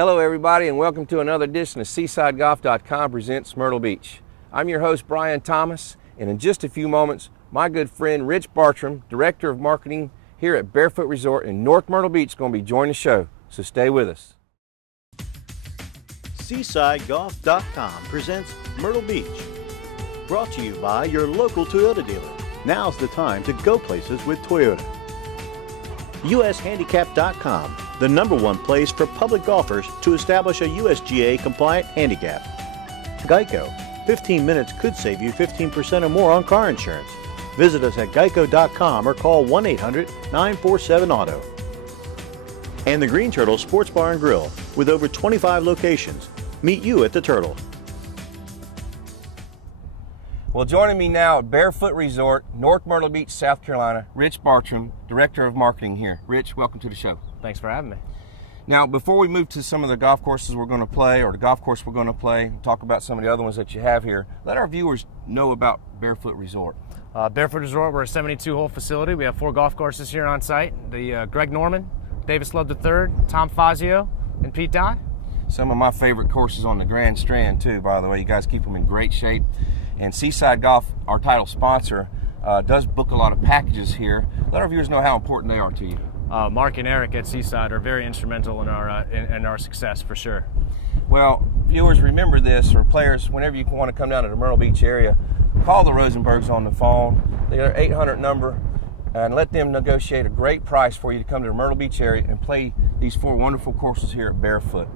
Hello everybody and welcome to another edition of SeasideGolf.com presents Myrtle Beach. I'm your host Brian Thomas, and in just a few moments my good friend Rich Bartram, Director of Marketing here at Barefoot Resort in North Myrtle Beach, is going to be joining the show, so stay with us. SeasideGolf.com presents Myrtle Beach, brought to you by your local Toyota dealer. Now's the time to go places with Toyota. USHandicap.com, the #1 place for public golfers to establish a USGA compliant handicap. Geico, 15 minutes could save you 15% or more on car insurance. Visit us at geico.com or call 1-800-947-AUTO. And the Green Turtle Sports Bar and Grill, with over 25 locations. Meet you at the Turtle. Well, joining me now at Barefoot Resort, North Myrtle Beach, South Carolina, Rich Bartram, Director of Marketing here. Rich, welcome to the show. Thanks for having me. Now, before we move to some of the golf courses we're going to play, or the golf course we're going to play, talk about some of the other ones that you have here, let our viewers know about Barefoot Resort. Barefoot Resort, we're a 72-hole facility. We have 4 golf courses here on site. The Greg Norman, Davis Love III, Tom Fazio, and Pete Dye. Some of my favorite courses on the Grand Strand, too, by the way. You guys keep them in great shape. And Seaside Golf, our title sponsor, does book a lot of packages here. Let our viewers know how important they are to you. Mark and Eric at Seaside are very instrumental in our success, for sure. Well, viewers, remember this, or players, whenever you want to come down to the Myrtle Beach area, call the Rosenbergs on the phone, their 800 number, and let them negotiate a great price for you to come to the Myrtle Beach area and play these 4 wonderful courses here at Barefoot.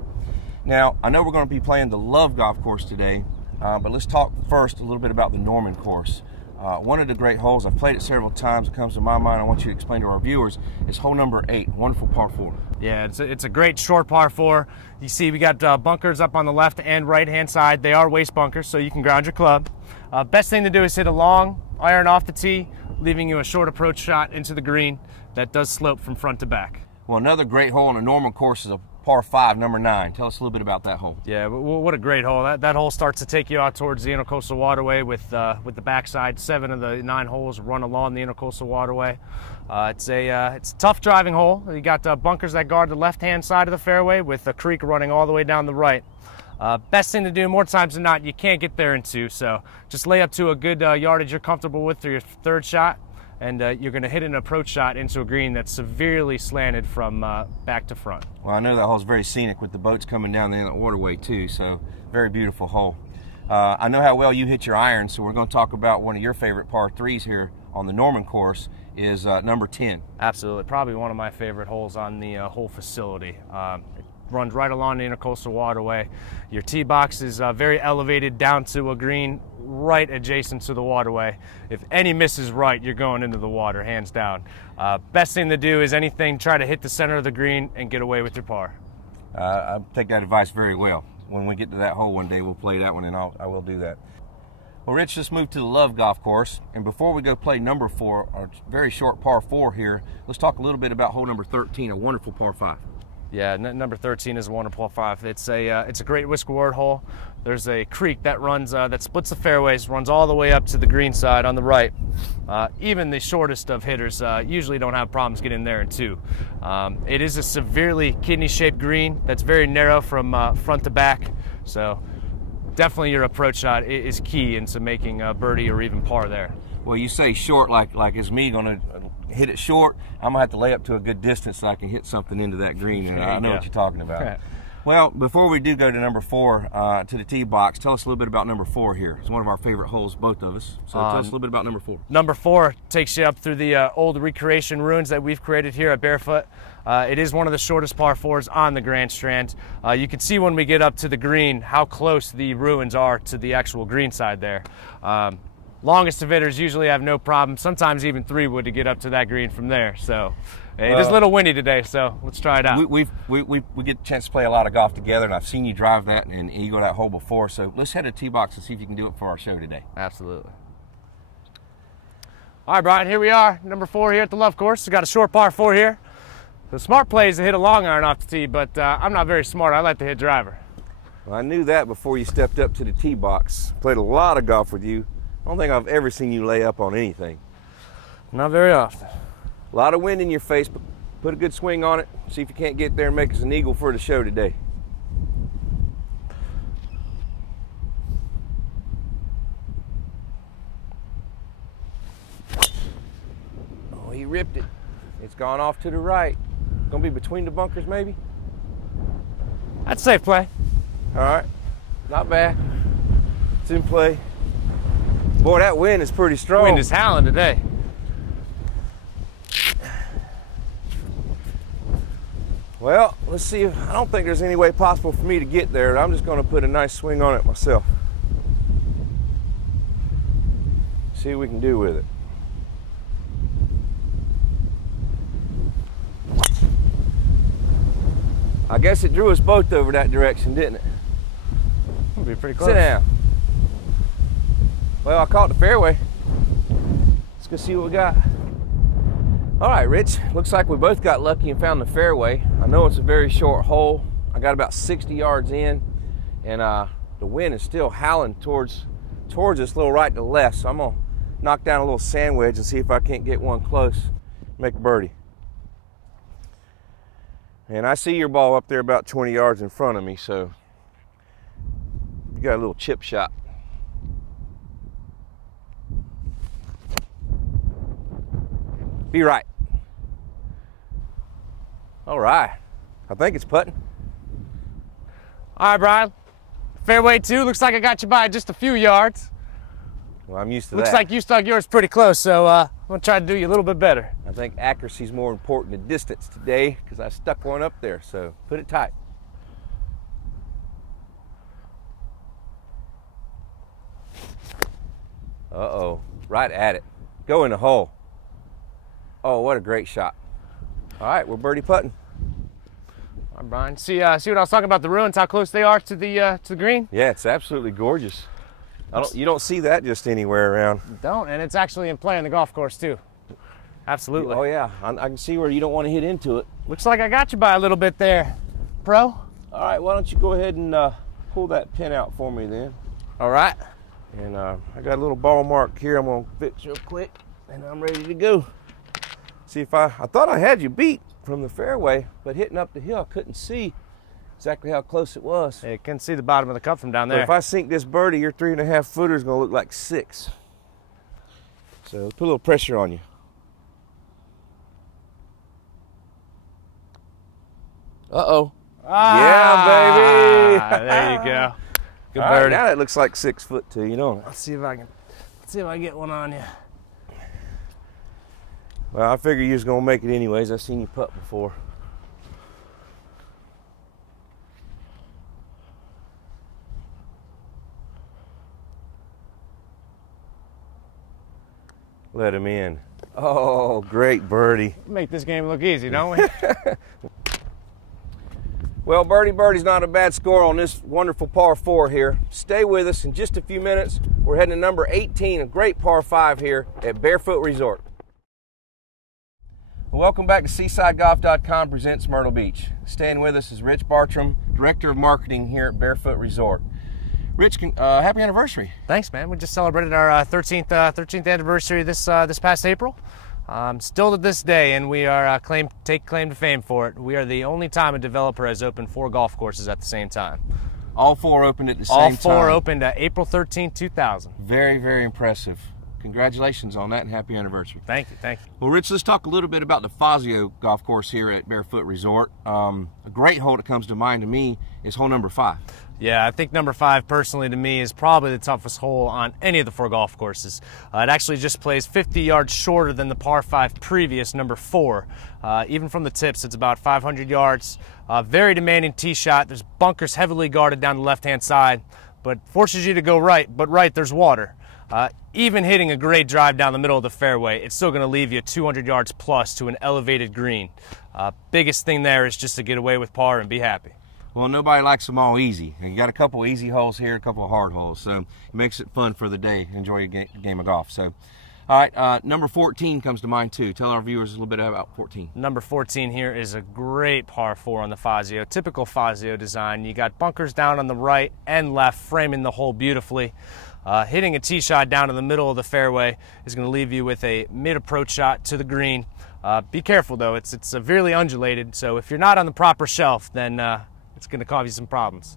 Now, I know we're going to be playing the Love Golf Course today, but let's talk first a little bit about the Norman course. One of the great holes, I've played it several times, it comes to my mind, I want you to explain to our viewers, is hole number 8, wonderful par 4. Yeah, it's a great short par 4. You see we got bunkers up on the left and right hand side. They are waste bunkers, so you can ground your club. Best thing to do is hit a long iron off the tee, leaving you a short approach shot into the green that does slope from front to back. Well, another great hole on the Norman course is a par 5, number 9. Tell us a little bit about that hole. Yeah, what a great hole. That hole starts to take you out towards the Intercoastal Waterway with the backside. 7 of the 9 holes run along the Intercoastal Waterway. It's a tough driving hole. You got bunkers that guard the left-hand side of the fairway with a creek running all the way down the right. Best thing to do, more times than not, you can't get there in 2, so just lay up to a good yardage you're comfortable with for your 3rd shot, and you're going to hit an approach shot into a green that's severely slanted from back to front. Well, I know that hole's very scenic with the boats coming down the inlet waterway too, so very beautiful hole. I know how well you hit your irons, so we're going to talk about one of your favorite par 3s here on the Norman course is number 10. Absolutely, probably one of my favorite holes on the whole facility. It runs right along the Intercoastal Waterway. Your tee box is very elevated down to a green right adjacent to the waterway. If any misses right, you're going into the water, hands down. Best thing to do is anything, try to hit the center of the green and get away with your par. I take that advice very well. When we get to that hole one day, we'll play that one, and I will do that. Well, Rich, let's move to the Love Golf Course. And before we go play number 4, a very short par 4 here, let's talk a little bit about hole number 13, a wonderful par 5. Yeah, number 13 is a wonderful 5. It's a great whisker ward hole. There's a creek that runs that splits the fairways, runs all the way up to the green side on the right. Even the shortest of hitters usually don't have problems getting there in 2. It is a severely kidney-shaped green that's very narrow from front to back. So definitely your approach shot is key into making a birdie or even par there. Well, you say short like is me going to hit it short. I'm going to have to lay up to a good distance so I can hit something into that green. And I know what you're talking about. Well, before we do go to number 4, to the tee box, tell us a little bit about number 4 here. It's one of our favorite holes, both of us. So tell us a little bit about number 4. Number 4 takes you up through the old recreation ruins that we've created here at Barefoot. It is one of the shortest par 4s on the Grand Strand. You can see when we get up to the green how close the ruins are to the actual green side there. Longest of hitters usually have no problem, sometimes even 3 wood to get up to that green from there. So it is a little windy today, so let's try it out. We get a chance to play a lot of golf together, and I've seen you drive that and eagle that hole before. So let's head to the tee box and see if you can do it for our show today. Absolutely. All right, Brian, here we are, number 4 here at the Love Course. We've got a short par 4 here. The smart play is to hit a long iron off the tee, but I'm not very smart. I like to hit driver. Well, I knew that before you stepped up to the tee box. Played a lot of golf with you. I don't think I've ever seen you lay up on anything. Not very often. A lot of wind in your face, but put a good swing on it. See if you can't get there and make us an eagle for the show today. It's gone off to the right. Gonna be between the bunkers, maybe? That's safe play. All right, not bad. It's in play. Boy, that wind is pretty strong. Wind is howling today. Well, let's see. I don't think there's any way possible for me to get there. I'm just gonna put a nice swing on it myself. See what we can do with it. I guess it drew us both over that direction, didn't it? It'll be pretty close. Sit down. Well, I caught the fairway. Let's go see what we got. All right, Rich, looks like we both got lucky and found the fairway. I know it's a very short hole. I got about 60 yards in, and the wind is still howling towards us a little right to left, so I'm gonna knock down a little sand wedge and see if I can't get one close, make a birdie. And I see your ball up there about 20 yards in front of me, so you got a little chip shot. Be right. All right. I think it's putting. All right, Brian. Fairway 2. Looks like I got you by just a few yards. Well, I'm used to Looks that. like you stuck yours pretty close, so I'm going to try to do you a little bit better. I think accuracy is more important than distance today because I stuck one up there, so put it tight. Uh-oh. Right at it. Go in the hole. Oh, what a great shot. All right, we're birdie putting. All right, Brian. See what I was talking about, the ruins, how close they are to the green? Yeah, it's absolutely gorgeous. You don't see that just anywhere around. Don't, and it's actually in play on the golf course, too. Absolutely. Oh, yeah. I can see where you don't want to hit into it. Looks like I got you by a little bit there, Pro. All right, why don't you go ahead and pull that pin out for me then. All right. And I got a little ball mark here I'm going to fix real quick, and I'm ready to go. See if I thought I had you beat from the fairway, but hitting up the hill, I couldn't see exactly how close it was. You can see the bottom of the cup from down But there. if I sink this birdie, your 3.5 footer is going to look like 6. So put a little pressure on you. Uh-oh. Yeah, baby. There you go. Good All right, birdie. now that looks like 6 foot to you, don't it? Let's see if I can get one on you. Well, I figure you was going to make it anyways. I've seen you putt before. Let him in. Oh, great birdie. Make this game look easy, don't we? Well, birdie's not a bad score on this wonderful par 4 here. Stay with us in just a few minutes. We're heading to number 18, a great par 5 here at Barefoot Resort. Welcome back to SeasideGolf.com presents Myrtle Beach. Staying with us is Rich Bartram, Director of Marketing here at Barefoot Resort. Rich, happy anniversary. Thanks, man. We just celebrated our 13th anniversary this past April. Still to this day, and we are take claim to fame for it. We are the only time a developer has opened 4 golf courses at the same time. All 4 opened at the same time? All 4 opened April 13, 2000. Very, very impressive. Congratulations on that and happy anniversary. Thank you, thank you. Well, Rich, let's talk a little bit about the Fazio golf course here at Barefoot Resort. A great hole that comes to mind to me is hole number 5. Yeah, I think number 5 personally to me is probably the toughest hole on any of the 4 golf courses. It actually just plays 50 yards shorter than the par 5 previous, number 4. Even from the tips, it's about 500 yards. Very demanding tee shot. There's bunkers heavily guarded down the left-hand side, but forces you to go right, but right there's water. Even hitting a great drive down the middle of the fairway, it's still going to leave you 200 yards plus to an elevated green. Biggest thing there is just to get away with par and be happy. Well, nobody likes them all easy. You got a couple easy holes here, a couple of hard holes, so it makes it fun for the day. Enjoy your game of golf. So, all right, number 14 comes to mind too. Tell our viewers a little bit about 14. Number 14 here is a great par 4 on the Fazio. Typical Fazio design. You got bunkers down on the right and left, framing the hole beautifully. Hitting a tee shot down in the middle of the fairway is going to leave you with a mid-approach shot to the green. Be careful though, it's severely undulated, so if you're not on the proper shelf, then it's going to cause you some problems.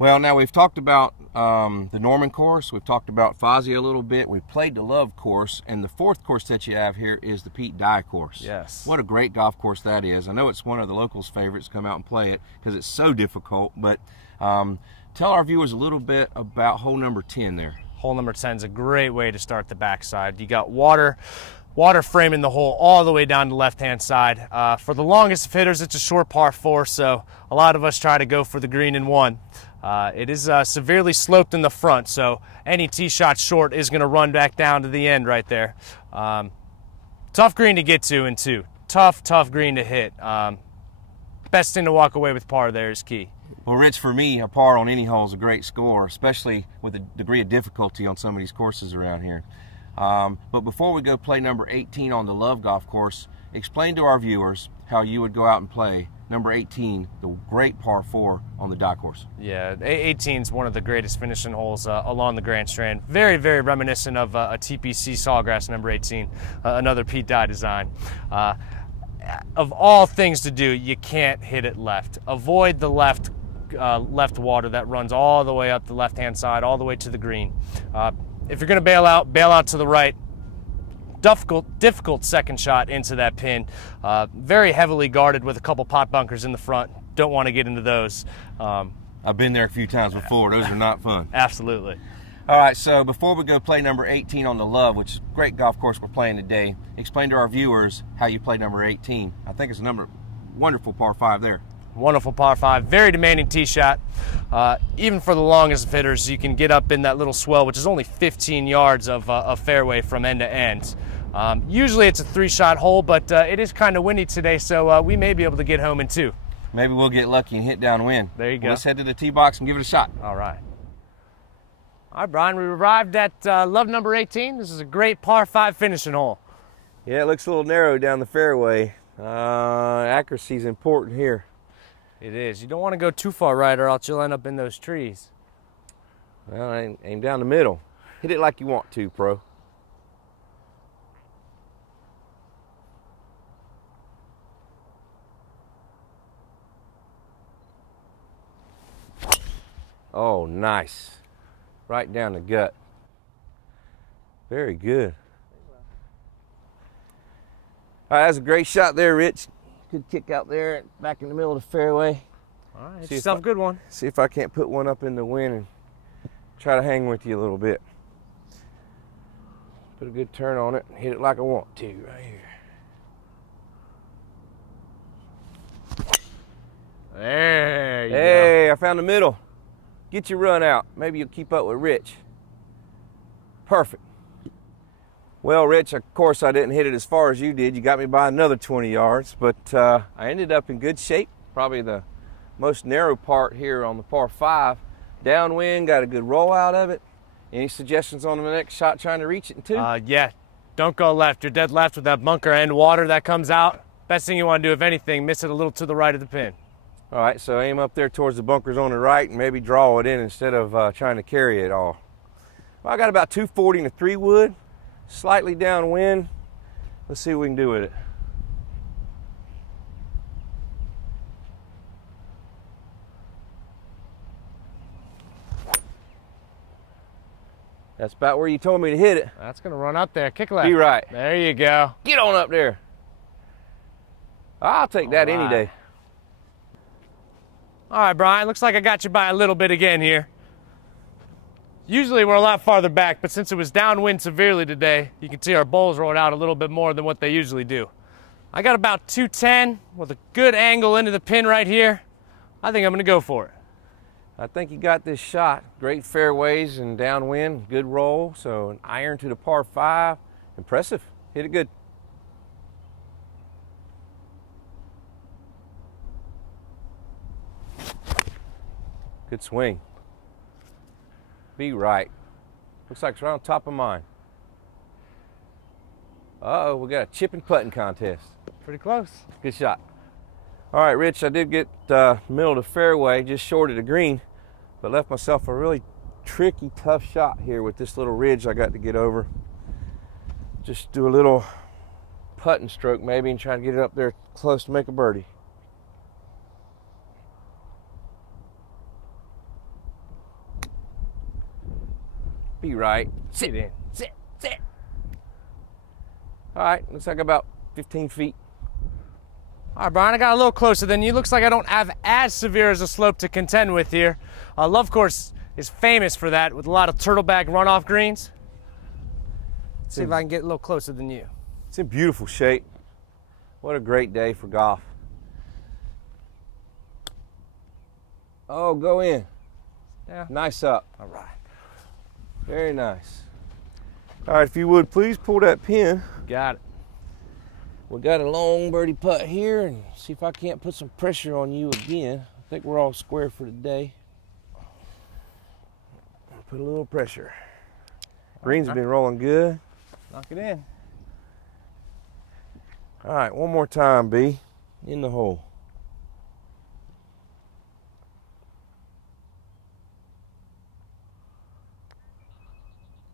Well, now we've talked about the Norman course. We've talked about Fozzie a little bit. We've played the Love course. And the fourth course that you have here is the Pete Dye course. Yes. What a great golf course that is. I know it's one of the locals' favorites to come out and play it because it's so difficult. But tell our viewers a little bit about hole number 10 there. Hole number 10 is a great way to start the backside. You got water framing the hole all the way down the left-hand side. For the longest of hitters, it's a short par 4, so a lot of us try to go for the green in 1. It is severely sloped in the front, so any tee shot short is going to run back down to the end right there. Tough green to get to in 2. Tough green to hit. Best thing to walk away with par there is key. Well, Rich, for me, a par on any hole is a great score, especially with the degree of difficulty on some of these courses around here. But before we go play number 18 on the Love golf course, explain to our viewers how you would go out and play number 18, the great par 4 on the Dye course. Yeah, 18 is one of the greatest finishing holes along the Grand Strand. Very, very reminiscent of a TPC Sawgrass number 18, another Pete Dye design. Of all things to do, you can't hit it left. Avoid the left water that runs all the way up the left-hand side, all the way to the green. If you're going to bail out to the right. Difficult second shot into that pin. Very heavily guarded with a couple pot bunkers in the front. Don't want to get into those. I've been there a few times before. Those are not fun. Absolutely. All right, so before we go play number 18 on the Love, which is a great golf course we're playing today, explain to our viewers how you play number 18. I think it's a wonderful par 5 there. Wonderful par 5, very demanding tee shot. Even for the longest of hitters, you can get up in that little swell, which is only 15 yards of fairway from end to end. Usually it's a 3-shot hole, but it is kind of windy today, so we may be able to get home in 2. Maybe we'll get lucky and hit downwind. There you go. Well, let's head to the tee box and give it a shot. All right. All right, Brian, we arrived at Love number 18. This is a great par 5 finishing hole. Yeah, it looks a little narrow down the fairway. Accuracy is important here. It is. You don't want to go too far right or else you'll end up in those trees. Well, aim down the middle. Hit it like you want to, pro. Oh, nice. Right down the gut. Very good. All right, that's a great shot there, Rich. Good kick out there, back in the middle of the fairway. All right, it's a good one. See if I can't put one up in the wind and try to hang with you a little bit. Put a good turn on it and hit it like I want to right here. There you go. Hey, I found the middle. Get your run out. Maybe you'll keep up with Rich. Perfect. Well, Rich, of course I didn't hit it as far as you did. You got me by another 20 yards, but I ended up in good shape. Probably the most narrow part here on the par 5. Downwind, got a good roll out of it. Any suggestions on the next shot trying to reach it in 2? Yeah, don't go left. You're dead left with that bunker end water that comes out. Best thing you want to do, if anything, miss it a little to the right of the pin. All right, so aim up there towards the bunkers on the right and maybe draw it in instead of trying to carry it all. Well, I got about 240 in the 3-wood. Slightly downwind. Let's see what we can do with it. That's about where you told me to hit it. That's going to run up there. Kick left. Be right. There you go. Get on up there. I'll take that any day. All right, Brian. Looks like I got you by a little bit again here. Usually we're a lot farther back, but since it was downwind severely today, you can see our bowls rolled out a little bit more than what they usually do. I got about 210 with a good angle into the pin right here. I think I'm going to go for it. I think you got this shot. Great fairways and downwind, good roll. So an iron to the par 5. Impressive. Hit it good. Good swing. Be right. Looks like it's right on top of mine. Uh-oh, we got a chip and putting contest. Pretty close. Good shot. All right, Rich, I did get middle of the fairway, just short of the green, but left myself a really tricky, tough shot here with this little ridge I got to get over. Just do a little putting stroke maybe and try to get it up there close to make a birdie. Be right. Sit in. Sit. All right, looks like about 15 feet. All right, Brian, I got a little closer than you. Looks like I don't have as severe as a slope to contend with here. Love Course is famous for that, with a lot of turtleback runoff greens. Let's see if I can get a little closer than you. It's in beautiful shape. What a great day for golf. Oh, go in. Yeah. Nice up. All right. Very nice. All right, if you would, please pull that pin. Got it. We got a long birdie putt here, and see if I can't put some pressure on you again. I think we're all square for today. Put a little pressure. Greens have been rolling good. Knock it in. All right, one more time, B. In the hole.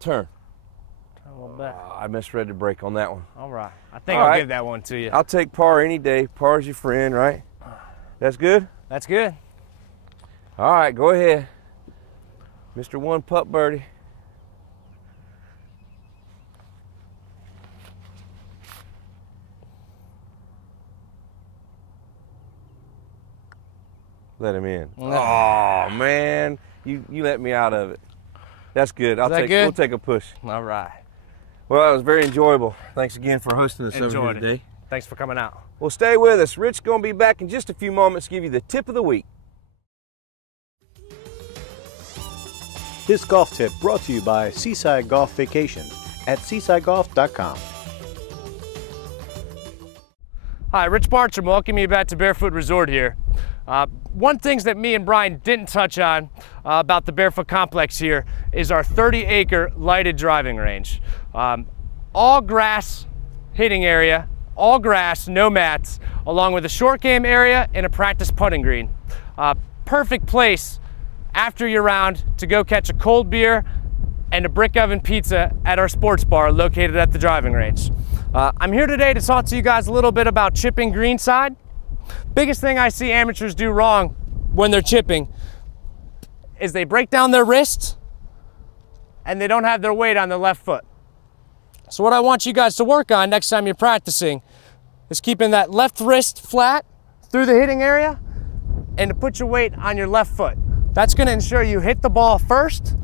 Turn. Turn a little back. I misread the break on that one. All right. I think All I'll right. give that one to you. I'll take par any day. Par's your friend, right? That's good? That's good. All right, go ahead. Mr. One Putt Birdie. Let him in. No. Oh, man. You let me out of it. That's good. We'll take a push. All right. Well, it was very enjoyable. Thanks again for hosting us over here Enjoyed it. today. Thanks for coming out. Well, stay with us. Rich going to be back in just a few moments to give you the tip of the week. This golf tip brought to you by Seaside Golf Vacations at seasidegolf.com. Hi, Rich Bartram, welcome you back to Barefoot Resort here. One thing that me and Brian didn't touch on about the Barefoot Complex here is our 30-acre lighted driving range. All grass hitting area, all grass, no mats, along with a short game area and a practice putting green. Perfect place after your round to go catch a cold beer and a brick oven pizza at our sports bar located at the driving range. I'm here today to talk to you guys a little bit about chipping greenside. Biggest thing I see amateurs do wrong when they're chipping is they break down their wrists and they don't have their weight on their left foot. So what I want you guys to work on next time you're practicing is keeping that left wrist flat through the hitting area and to put your weight on your left foot. That's going to ensure you hit the ball first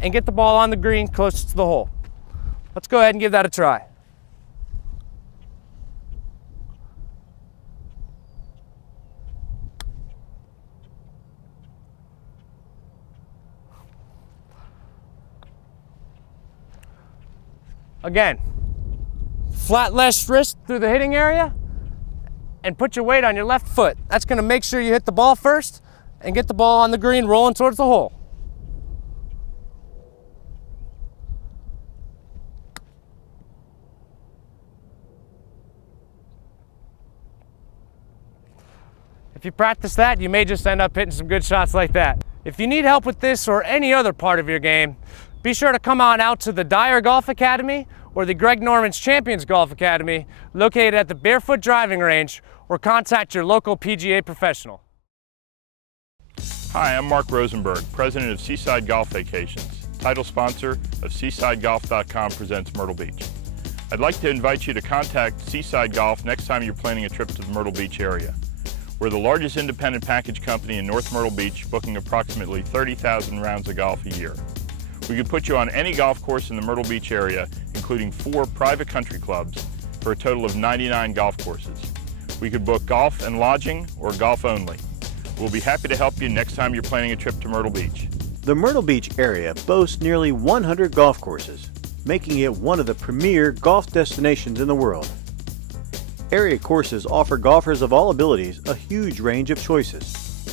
and get the ball on the green closest to the hole. Let's go ahead and give that a try. Again, flat left wrist through the hitting area and put your weight on your left foot. That's going to make sure you hit the ball first and get the ball on the green rolling towards the hole. If you practice that, you may just end up hitting some good shots like that. If you need help with this or any other part of your game, be sure to come on out to the Dyer Golf Academy or the Greg Norman's Champions Golf Academy located at the Barefoot Driving Range, or contact your local PGA professional. Hi, I'm Mark Rosenberg, president of Seaside Golf Vacations, title sponsor of SeasideGolf.com presents Myrtle Beach. I'd like to invite you to contact Seaside Golf next time you're planning a trip to the Myrtle Beach area. We're the largest independent package company in North Myrtle Beach, booking approximately 30,000 rounds of golf a year. We could put you on any golf course in the Myrtle Beach area, including 4 private country clubs, for a total of 99 golf courses. We could book golf and lodging or golf only. We'll be happy to help you next time you're planning a trip to Myrtle Beach. The Myrtle Beach area boasts nearly 100 golf courses, making it one of the premier golf destinations in the world. Area courses offer golfers of all abilities a huge range of choices.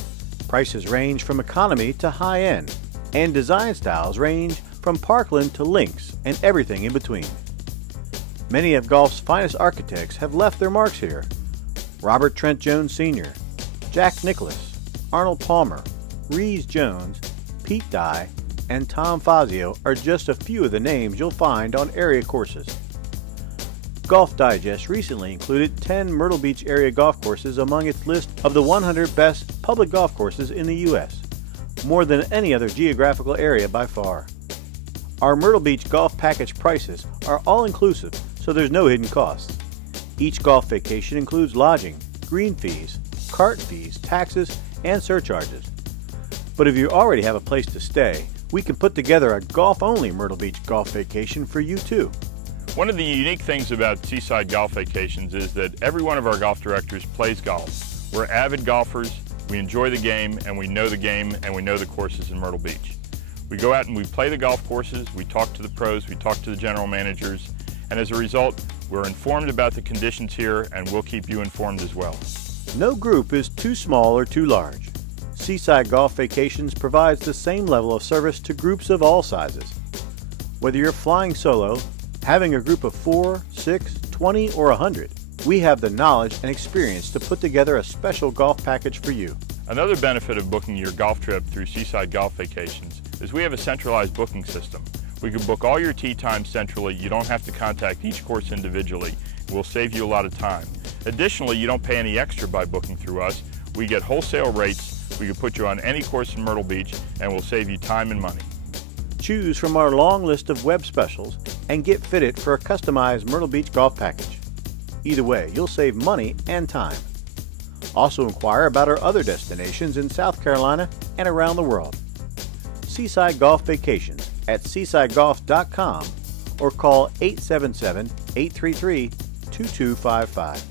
Prices range from economy to high-end, and design styles range from parkland to links and everything in between. Many of golf's finest architects have left their marks here. Robert Trent Jones Sr., Jack Nicklaus, Arnold Palmer, Rees Jones, Pete Dye, and Tom Fazio are just a few of the names you'll find on area courses. Golf Digest recently included 10 Myrtle Beach area golf courses among its list of the 100 best public golf courses in the U.S., more than any other geographical area by far. Our Myrtle Beach golf package prices are all-inclusive, so there's no hidden costs. Each golf vacation includes lodging, green fees, cart fees, taxes, and surcharges. But if you already have a place to stay, we can put together a golf-only Myrtle Beach golf vacation for you too. One of the unique things about Seaside Golf Vacations is that every one of our golf directors plays golf. We're avid golfers, we enjoy the game, and we know the courses in Myrtle Beach. We go out and we play the golf courses, we talk to the pros, we talk to the general managers, and as a result, we're informed about the conditions here, and we'll keep you informed as well. No group is too small or too large. Seaside Golf Vacations provides the same level of service to groups of all sizes. Whether you're flying solo, having a group of 4, 6, 20, or 100, we have the knowledge and experience to put together a special golf package for you. Another benefit of booking your golf trip through Seaside Golf Vacations is we have a centralized booking system. We can book all your tee times centrally. You don't have to contact each course individually. We'll save you a lot of time. Additionally, you don't pay any extra by booking through us. We get wholesale rates. We can put you on any course in Myrtle Beach, and we'll save you time and money. Choose from our long list of web specials and get fitted for a customized Myrtle Beach golf package. Either way, you'll save money and time. Also inquire about our other destinations in South Carolina and around the world. Seaside Golf Vacations at seasidegolf.com or call 877-833-2255.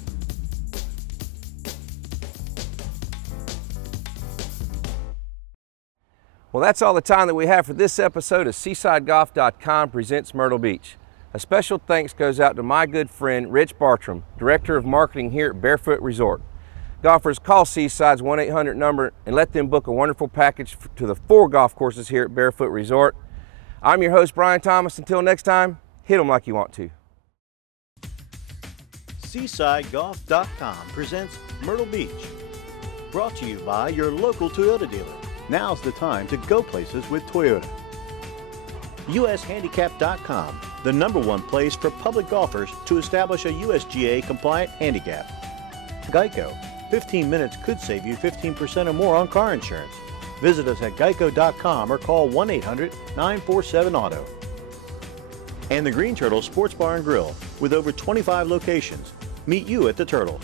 Well, that's all the time that we have for this episode of SeasideGolf.com presents Myrtle Beach. A special thanks goes out to my good friend Rich Bartram, Director of Marketing here at Barefoot Resort. Golfers, call Seaside's 1-800 number and let them book a wonderful package to the 4 golf courses here at Barefoot Resort. I'm your host, Brian Thomas. Until next time, hit them like you want to. SeasideGolf.com presents Myrtle Beach. Brought to you by your local Toyota dealer. Now's the time to go places with Toyota. USHandicap.com, the #1 place for public golfers to establish a USGA compliant handicap. Geico, 15 minutes could save you 15% or more on car insurance. Visit us at geico.com or call 1-800-947-AUTO. And the Green Turtle Sports Bar and Grill, with over 25 locations. Meet you at the Turtle.